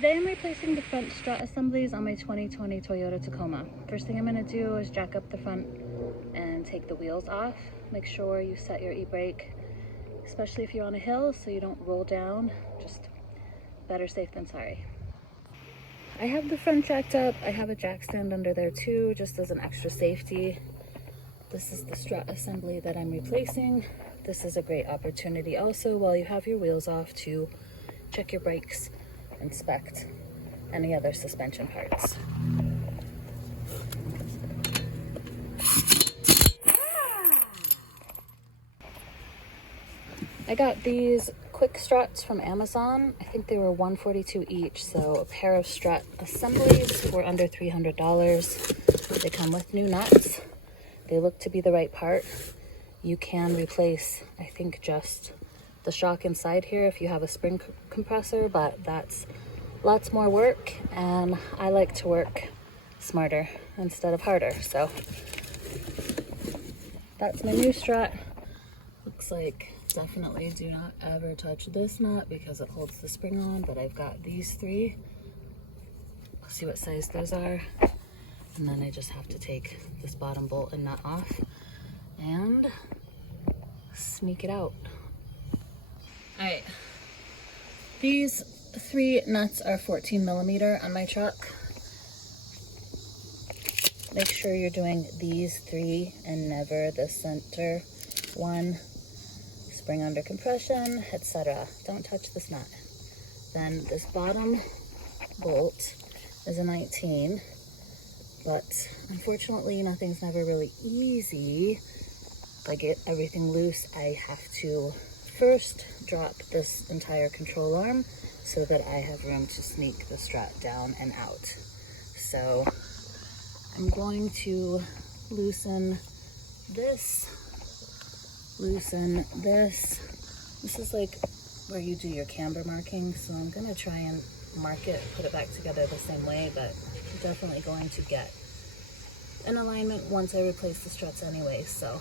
Today I'm replacing the front strut assemblies on my 2020 Toyota Tacoma. First thing I'm going to do is jack up the front and take the wheels off. Make sure you set your e-brake, especially if you're on a hill, so you don't roll down. Just better safe than sorry. I have the front jacked up. I have a jack stand under there too, just as an extra safety. This is the strut assembly that I'm replacing. This is a great opportunity also while you have your wheels off to check your brakes, inspect any other suspension parts. I got these quick struts from Amazon. I think they were $142 each, so a pair of strut assemblies were under $300. They come with new nuts. They look to be the right part. You can replace, I think, just the shock inside here if you have a spring compressor, but that's lots more work, and I like to work smarter instead of harder. So that's my new strut. Looks like definitely do not ever touch this nut because it holds the spring on, but I've got these three. I'll see what size those are, and then I just have to take this bottom bolt and nut off and sneak it out. All right, these three nuts are 14 millimeter on my truck. Make sure you're doing these three and never the center one. Spring under compression, etc. Don't touch this nut. Then this bottom bolt is a 19, but unfortunately nothing's never really easy. If I get everything loose, I have to first drop this entire control arm so that I have room to sneak the strut down and out. So I'm going to loosen this, loosen this. This is like where you do your camber marking, so I'm gonna try and mark it, put it back together the same way, but I'm definitely going to get an alignment once I replace the struts anyway. So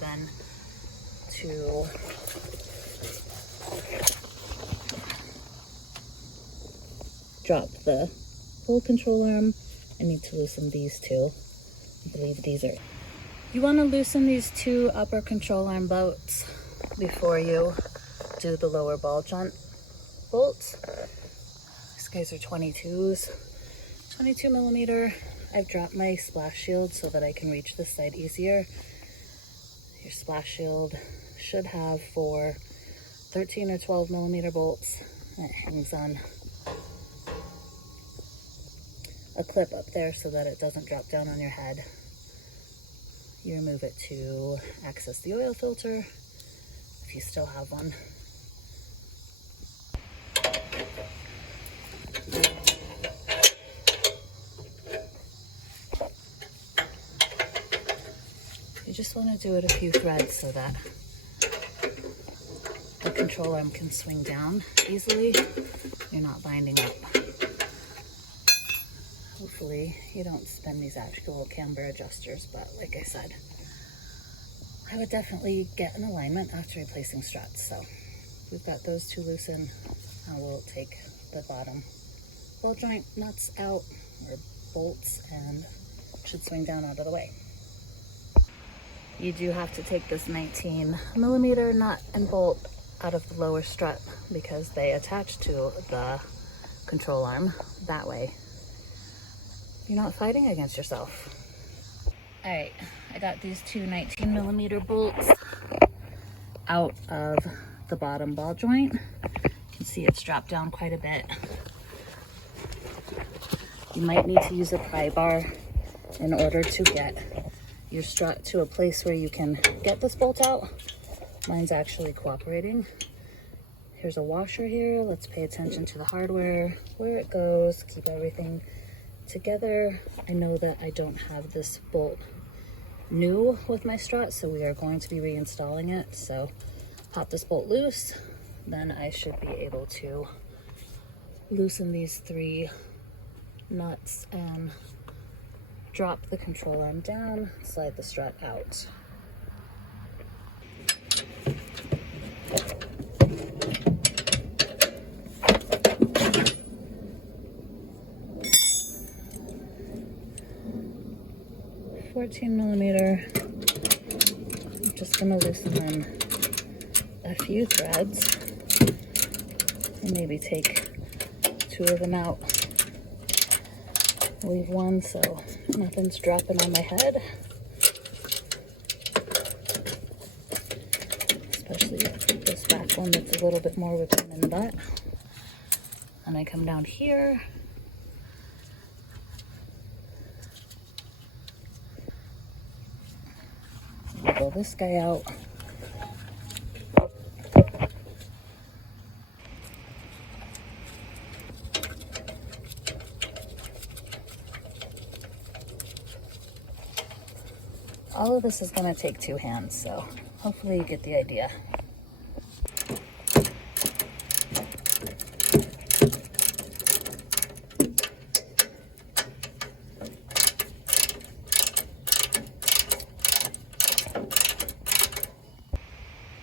then to drop the full control arm, I need to loosen these two. I believe these are. You want to loosen these two upper control arm bolts before you do the lower ball joint bolts. These guys are 22s, 22 millimeter. I've dropped my splash shield so that I can reach this side easier. Your splash shield should have for 13 or 12 millimeter bolts. It hangs on a clip up there so that it doesn't drop down on your head. You remove it to access the oil filter if you still have one. You just want to do it a few threads so that the control arm can swing down easily. You're not binding up. Hopefully you don't spin these actual camber adjusters, but like I said, I would definitely get an alignment after replacing struts. So we've got those two loosened. Now we'll take the bottom ball joint nuts out, or bolts, and should swing down out of the way. You do have to take this 19 millimeter nut and bolt out of the lower strut because they attach to the control arm that way. You're not fighting against yourself. All right, I got these two 19 millimeter bolts out of the bottom ball joint. You can see it's dropped down quite a bit. You might need to use a pry bar in order to get your strut to a place where you can get this bolt out. Mine's actually cooperating. Here's a washer here. Let's pay attention to the hardware, where it goes, keep everything together. I know that I don't have this bolt new with my strut, so we are going to be reinstalling it. So pop this bolt loose, then I should be able to loosen these three nuts and drop the control arm down, slide the strut out. 14mm. I'm just gonna loosen in a few threads and maybe take 2 of them out. Leave one so nothing's dropping on my head. Especially this back one that's a little bit more with in the butt. And I come down here. Pull this guy out. All of this is going to take 2 hands, so hopefully you get the idea.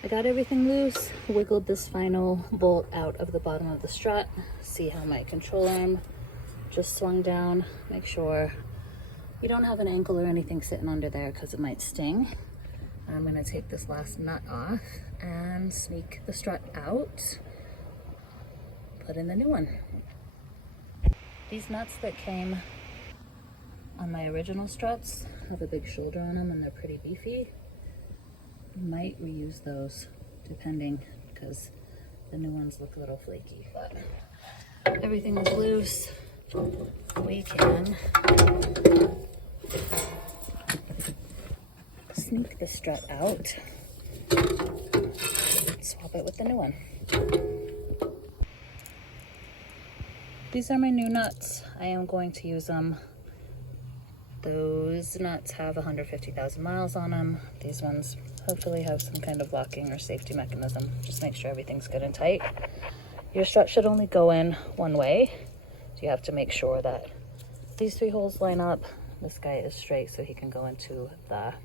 I got everything loose, wiggled this final bolt out of the bottom of the strut. See how my control arm just swung down. Make sure you don't have an ankle or anything sitting under there because it might sting. I'm going to take this last nut off and sneak the strut out. Put in the new one. These nuts that came on my original struts have a big shoulder on them and they're pretty beefy. Might reuse those depending, because the new ones look a little flaky, but everything is loose. We can sneak the strut out, swap it with the new one. These are my new nuts. I am going to use them. Those nuts have 150,000 miles on them. These ones hopefully have some kind of locking or safety mechanism. Just make sure everything's good and tight. Your strut should only go in one way, so you have to make sure that these 3 holes line up. This guy is straight so he can go into the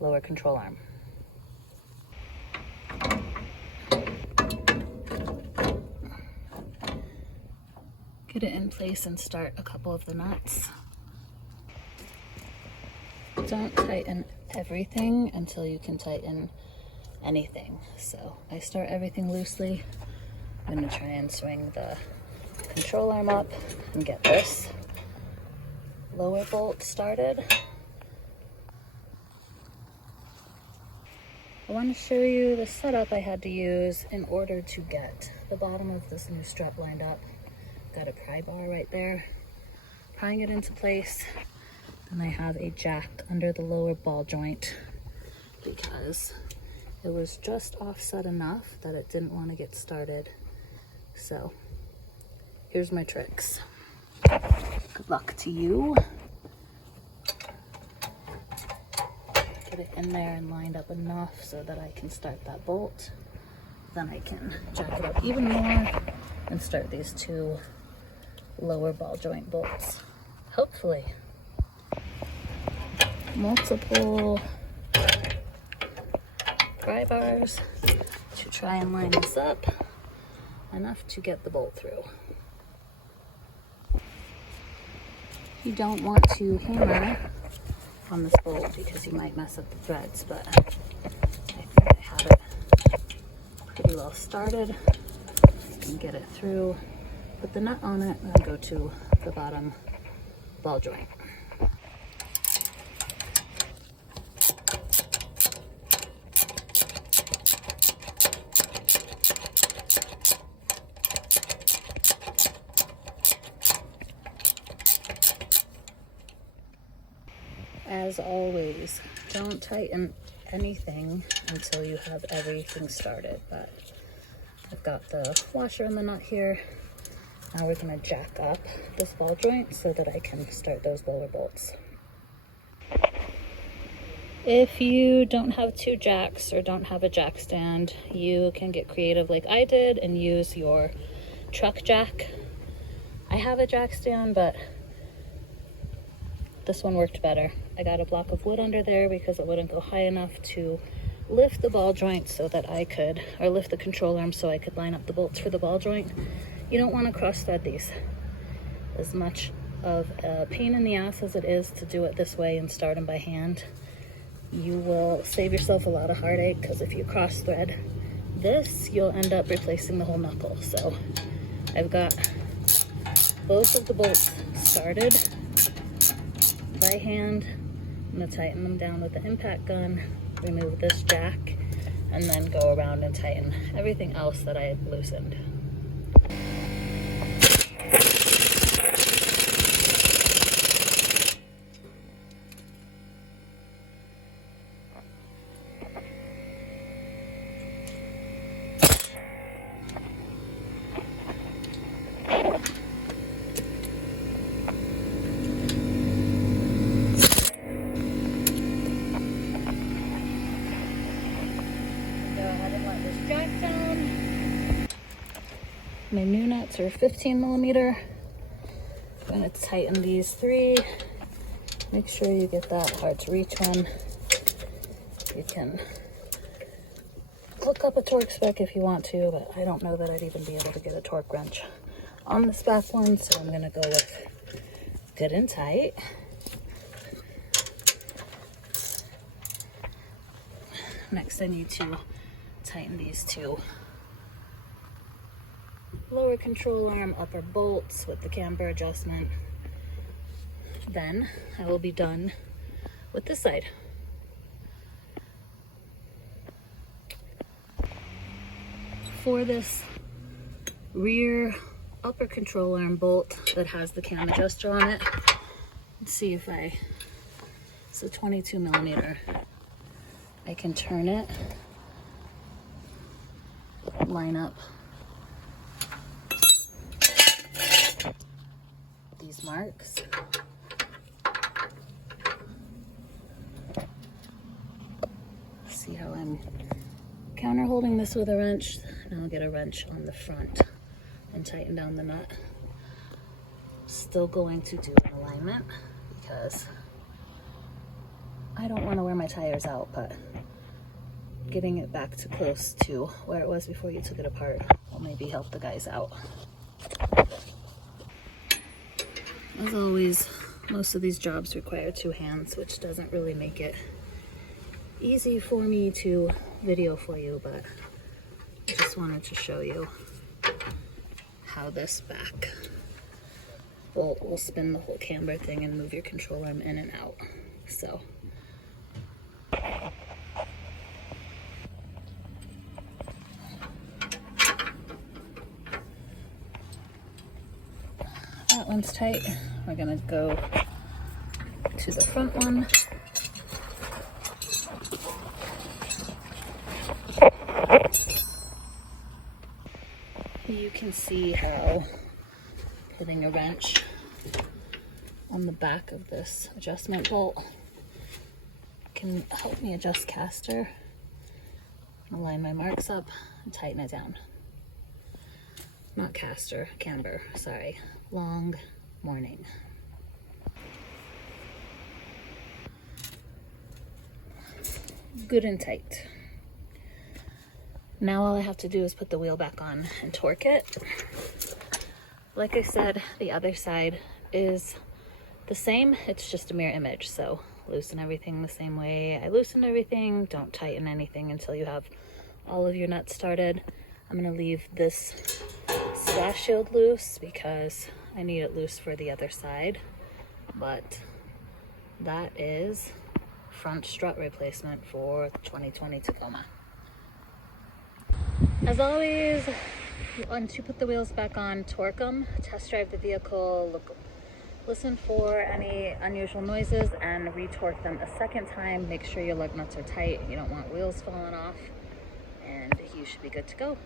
lower control arm. Get it in place and start a couple of the nuts. Don't tighten everything until you can tighten anything. So I start everything loosely. I'm going to try and swing the control arm up and get this lower bolt started. I want to show you the setup I had to use in order to get the bottom of this new strut lined up. Got a pry bar right there, prying it into place. Then I have a jack under the lower ball joint because it was just offset enough that it didn't want to get started. So here's my tricks. Good luck to you. Get it in there and lined up enough so that I can start that bolt. Then I can jack it up even more and start these 2 lower ball joint bolts. Hopefully. Multiple pry bars to try and line this up enough to get the bolt through. You don't want to hammer on this bolt because you might mess up the threads, but I think I have it pretty well started and get it through. Put the nut on it and then go to the bottom ball joint. As always, don't tighten anything until you have everything started, but I've got the washer and the nut here. Now we're going to jack up this ball joint so that I can start those lower bolts. If you don't have 2 jacks or don't have a jack stand, you can get creative like I did and use your truck jack. I have a jack stand, but this one worked better. I got a block of wood under there because it wouldn't go high enough to lift the ball joint so that I could, or lift the control arm so I could line up the bolts for the ball joint. You don't want to cross thread these. As much of a pain in the ass as it is to do it this way and start them by hand, you will save yourself a lot of heartache, because if you cross thread this, you'll end up replacing the whole knuckle. So I've got both of the bolts started by hand. I'm going to tighten them down with the impact gun, remove this jack, and then go around and tighten everything else that I had loosened. My new nuts are 15 millimeter. I'm gonna tighten these 3. Make sure you get that hard to reach one. You can look up a torque spec if you want to, but I don't know that I'd even be able to get a torque wrench on this back one, so I'm gonna go with good and tight. Next, I need to tighten these 2 lower control arm upper bolts with the camber adjustment. Then I will be done with this side. For this rear upper control arm bolt that has the cam adjuster on it, let's see if it's a 22 millimeter. I can turn it, line up these marks. See how I'm counter holding this with a wrench, and I'll get a wrench on the front and tighten down the nut. Still going to do an alignment because I don't want to wear my tires out, but getting it back to close to where it was before you took it apart will maybe help the guys out. As always, most of these jobs require 2 hands, which doesn't really make it easy for me to video for you, but I just wanted to show you how this back bolt will spin the whole camber thing and move your control arm in and out. So that one's tight. We're gonna go to the front one. You can see how putting a wrench on the back of this adjustment bolt can help me adjust caster, align my marks up, and tighten it down. Not caster, camber, sorry. Long morning. Good and tight. Now all I have to do is put the wheel back on and torque it. Like I said, the other side is the same, it's just a mirror image. So loosen everything the same way I loosened everything. Don't tighten anything until you have all of your nuts started. I'm gonna leave this splash shield loose because I need it loose for the other side. But that is front strut replacement for the 2020 Tacoma. As always, once you put the wheels back on, torque them, test drive the vehicle, listen for any unusual noises, and re-torque them a second time. Make sure your lug nuts are tight. You don't want wheels falling off, and you should be good to go.